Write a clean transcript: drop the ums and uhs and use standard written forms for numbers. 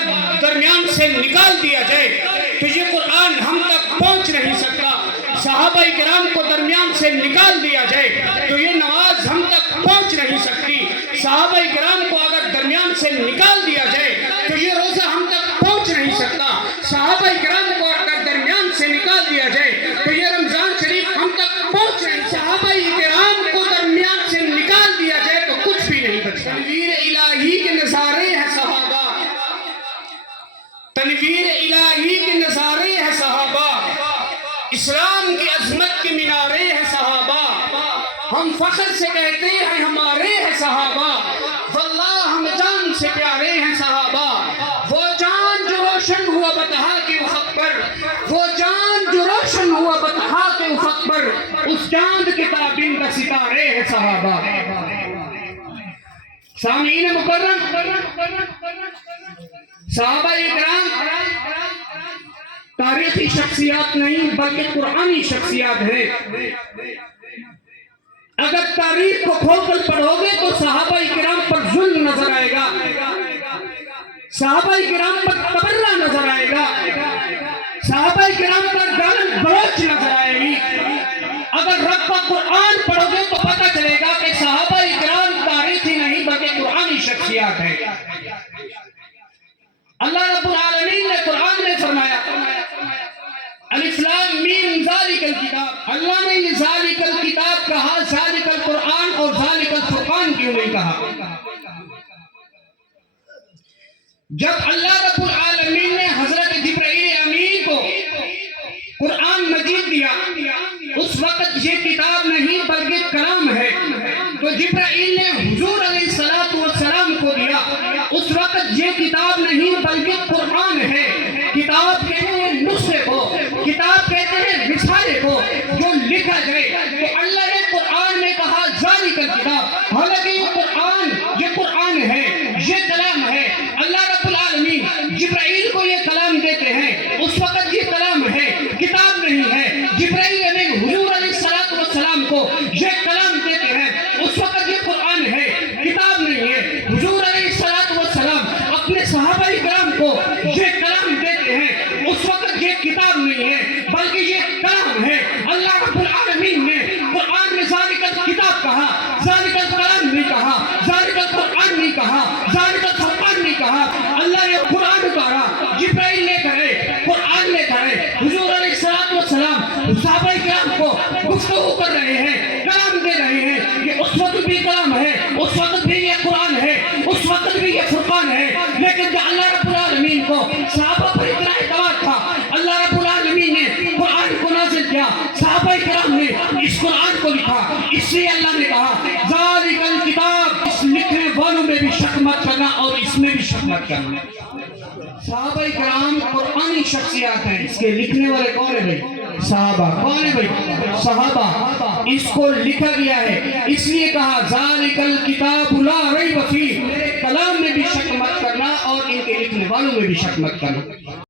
اگر درمیان سے نکال دیا جائے تو یہ قرآن ہم تک پہنچ نہیں سکتا. صحابہ کرام کو درمیان سے نکال دیا جائے تو یہ نماز ہم تک پہنچ نہیں سکتی. صحابہ کرام کو اگر درمیان سے نکال دیا جائے تو یہ روزہ ہم تک پہنچ نہیں سکتا. صحابہ کرام کو اگر درمیان سے نکال دیا جائے تو یہ رمضان شریف ہم تک پہنچ نہیں. صحابہ کرام کو درمیان سے نکال دیا جائے تو کچھ بھی نہیں بچتا. تنویر الہی کے نظارے ہیں صحابہ, تنویر الہی کے نظارے ہیں صحابہ, اسلام کی عظمت کے مینارے ہیں صحابہ. ہم فخر سے کہتے ہیں ہمارے ہیں صحابہ, واللہ ہم جان سے پیارے ہیں صحابہ. وہ جان جو روشن ہوا بطحا کے افق پر, وہ جان جو روشن ہوا بطحا کے افق پر, اس چاند کے تابند ستارے ہیں صحابہ. سامعین مکرم, صحابہ اکرام تاریخی شخصیات نہیں بلکہ قرآنی شخصیات ہیں. اگر تاریخ کو کھول کر پڑھو گے تو صحابہ کرام پر ظلم نظر آئے گا, صحابہ کرام پر تبرہ نظر آئے گا, صحابہ کرام پر گالی گلوچ نظر آئے گی. اگر رب کا قرآن پڑھو گے تو پتہ چلے گا کہ صحابہ کرام تاریخی نہیں بلکہ قرآنی شخصیات ہیں. اللہ رب العالمین نے قرآن میں فرمایا الف لام میم ذالک الکتاب, اللہ نے یہ ذالک الکتاب کہا, ذالک القرآن اور ذالک الفرقان کیوں نہیں کہا؟ جب اللہ رب العالمین نے حضرت جبرائیل امین کو قرآن مجید دیا, اس وقت یہ کتاب نہیں بلکہ کلام ہے, تو جبرائیل نے حضور علیہ السلام کو دیا, اس وقت یہ کتاب نہیں بلکہ قرآن ہے. کتاب کہتے ہیں نسخے کو, کتاب کہتے ہیں رسالے کو جو لکھا جائے. تو اللہ نے قرآن میں کہا ذالک الکتاب, حالانکہ یہ قرآن ہے, یہ کلام ہے. اللہ رب العالمین جبرائیل کو یہ کلام دیتے ہیں, اس وقت یہ کلام ہے, کتاب نہیں ہے. جبرائیل امین حضور علیہ السلام کو یہ کلام دیتے ہیں, اس وقت یہ قرآن ہے, کتاب نہیں ہے. حضور علیہ السلام اپنے صحابہ کرام کو یہ کلام دیتے ہیں, اس وقت یہ کتاب نہیں ہے بلکہ یہ کلام ہے. اللہ رب العالمین نے قرآن میں ذالک الکتاب کہا, ذالک الکلام نہیں کہا, ذالک القرآن نہیں کہا, ذالک الفرقان نہیں کہا. اللہ نے قرآن کہا, جبرائیل نے کہے, قرآن نے کہے. حضور علیہ السلام صحابہ کرام کو گفتگو کر رہے ہیں, کلام دے رہے ہیں. یہ اس وقت بھی کلام ہے, اس وقت بھی یہ قرآن ہے, اس وقت بھی یہ فرقان ہے. لیکن جو اللہ رب العالمین کو صحابہ پر اتنا اعتماد تھا, اللہ رب العالمین نے قرآن کو نازل کیا, صحابہ کرام نے اس قرآن کو لکھا. اس لیے اللہ نے کہا ذالک الکتاب, اس لکھنے والوں میں بھی شک مت کرنا اور اس میں بھی شک مت کرنا. صحابہ کرام قرآنی شخصیات ہیں. اس کے لکھنے والے کون ہیں بھائی؟ صحابہ. کون ہیں بھائی؟ صحابہ. اس کو لکھا گیا ہے, اس لیے کہا ذالک الکتاب لا ریب فیہ, میرے کلام میں بھی شک مت کرنا اور ان کے لکھنے والوں میں بھی شک مت کرنا.